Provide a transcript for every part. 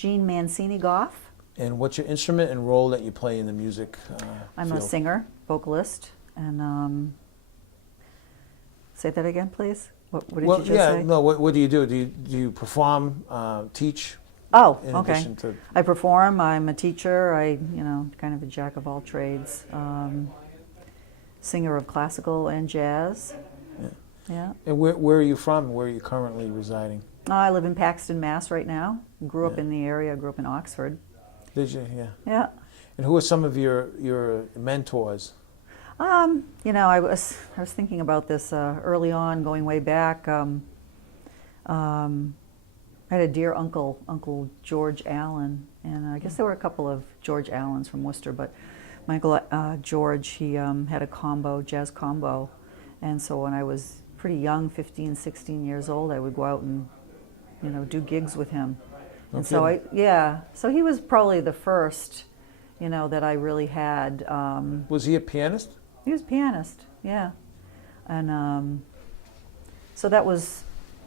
Jean Mancini-Gough. And what's your instrument and role that you play in the music I'm field? a singer, vocalist, and say that again, please. What did you just say? No. What do you do? Do you perform, teach? Oh, in okay. addition to I perform. I'm a teacher. Kind of a jack of all trades. Singer of classical and jazz. Yeah. Yeah. And where are you from? Where are you currently residing? I live in Paxton, Mass. right now. Grew up in the area. Grew up in Oxford. Did you? Yeah. Yeah. And who are some of your mentors? I was thinking about this early on, going way back. I had a dear uncle, Uncle George Allen, and I guess there were a couple of George Allens from Worcester, but my uncle George, he had a jazz combo, and so when I was pretty young, 15, 16 years old, I would go out and, do gigs with him. And so so he was probably the first, that I really had. Was he a pianist? He was a pianist, yeah. And so that was,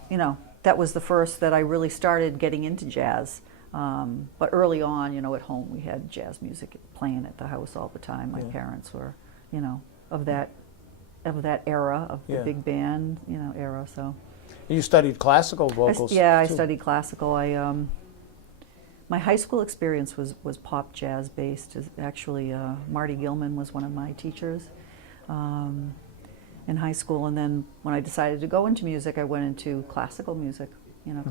that was the first that I really started getting into jazz. But early on, at home we had jazz music playing at the house all the time. My parents were, of that era, of the big band, era. So. And you studied classical vocals. I studied classical. My high school experience was pop jazz based. Actually, Marty Gilman was one of my teachers in high school, and then when I decided to go into music, I went into classical music,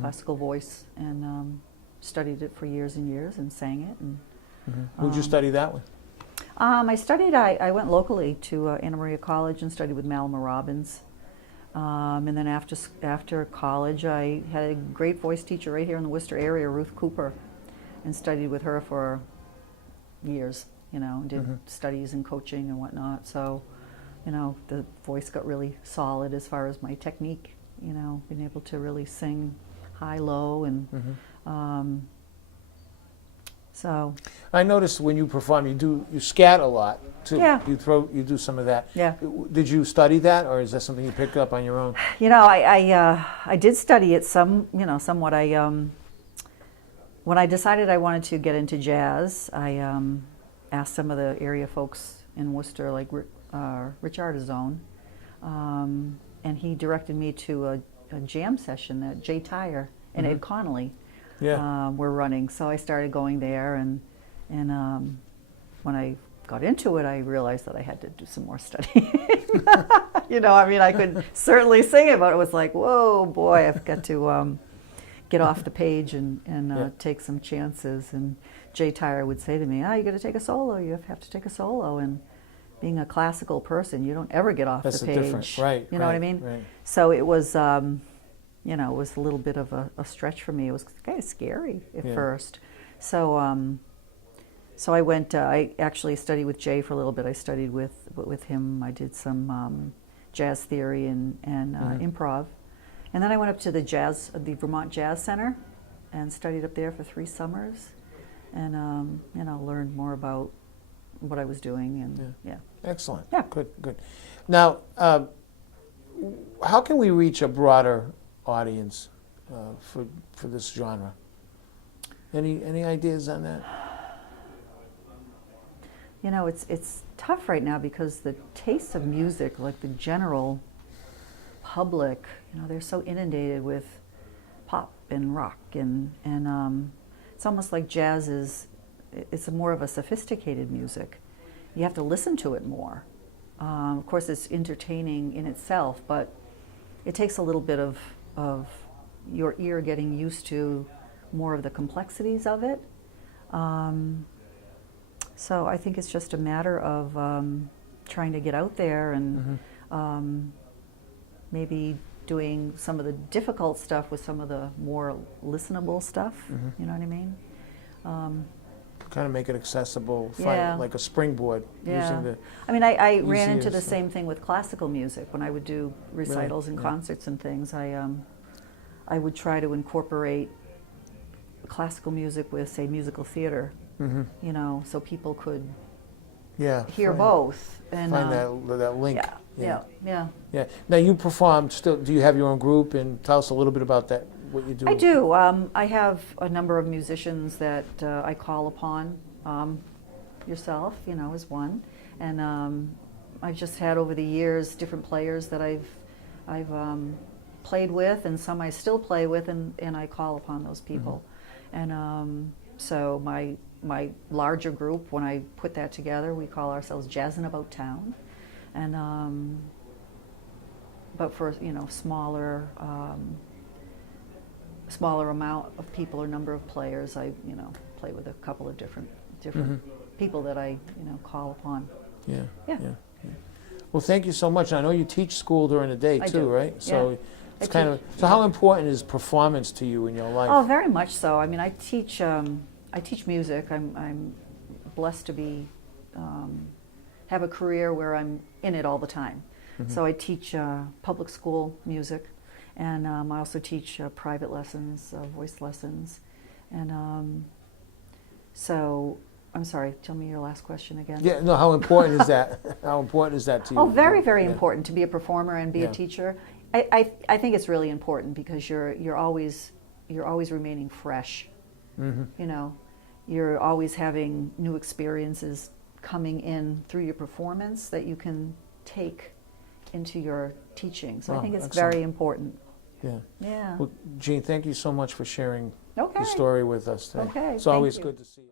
classical voice, and studied it for years and years, and sang it. And Who'd you study that with? I went locally to Anna Maria College and studied with Malama Robbins. And then after college, I had a great voice teacher right here in the Worcester area, Ruth Cooper, and studied with her for years, did studies and coaching and whatnot. So, the voice got really solid as far as my technique, being able to really sing high, low, and so. I noticed when you perform, you scat a lot too. Yeah. You do some of that. Yeah. Did you study that, or is that something you picked up on your own? I did study it somewhat. When I decided I wanted to get into jazz, I asked some of the area folks in Worcester, like Rich Artizone, and he directed me to a jam session that Jay Tyre and Ed Connolly were running. So I started going there, and when I got into it, I realized that I had to do some more studying. I could certainly sing it, but it was like, whoa, boy, I've got to get off the page and take some chances. And Jay Tyre would say to me, you got to take a solo. You have to take a solo. And being a classical person, you don't ever get off the page. That's the difference, right? You know what I mean? Right. So it was, it was a little bit of a stretch for me. It was kind of scary at first. So, so I went. I actually studied with Jay for a little bit. I studied with him. I did some jazz theory and improv. And then I went up to the Vermont Jazz Center, and studied up there for 3 summers, and learned more about what I was doing. And Excellent. Yeah. Good. Now, how can we reach a broader audience for this genre? Any ideas on that? It's tough right now because the taste of music, like the general public, they're so inundated with pop and rock, and it's almost like jazz it's more of a sophisticated music. You have to listen to it more. Of course, it's entertaining in itself, but it takes a little bit of your ear getting used to more of the complexities of it. So I think it's just a matter of trying to get out there and maybe doing some of the difficult stuff with some of the more listenable stuff. You know what I mean? Kind of make it accessible, like a springboard. Yeah. Using I ran into the same thing with classical music. When I would do recitals and concerts and things, I would try to incorporate classical music with, say, musical theater, so people could hear both. And find that link. Yeah. Now you perform still. Do you have your own group? And tell us a little bit about what you do? I do. I have a number of musicians that I call upon. Yourself, is one, and I've just had over the years different players that I've played with, and some I still play with, and I call upon those people. And so my larger group, when I put that together, we call ourselves Jazzin' About Town, and but for smaller amount of people or number of players, I play with a couple of different people that I call upon. Yeah. Yeah. Well, thank you so much. I know you teach school during the day I too, do. right? So Yeah. it's I kind of teach. so. How important is performance to you in your life? Oh, very much so. I mean, I teach music. I'm blessed to be have a career where I'm in it all the time. So I teach public school music, and I also teach private lessons, voice lessons, and so. I'm sorry, tell me your last question again. Yeah, no, how important is that? How important is that to you? Oh, very, very Yeah. important to be a performer and be Yeah. a teacher. I think it's really important because you're always remaining fresh. You're always having new experiences coming in through your performance that you can take into your teaching. So I think it's excellent. very important. Yeah. Yeah. Well, Jean, thank you so much for sharing Okay. your story with us today. Okay, It's thank always you. good to see you.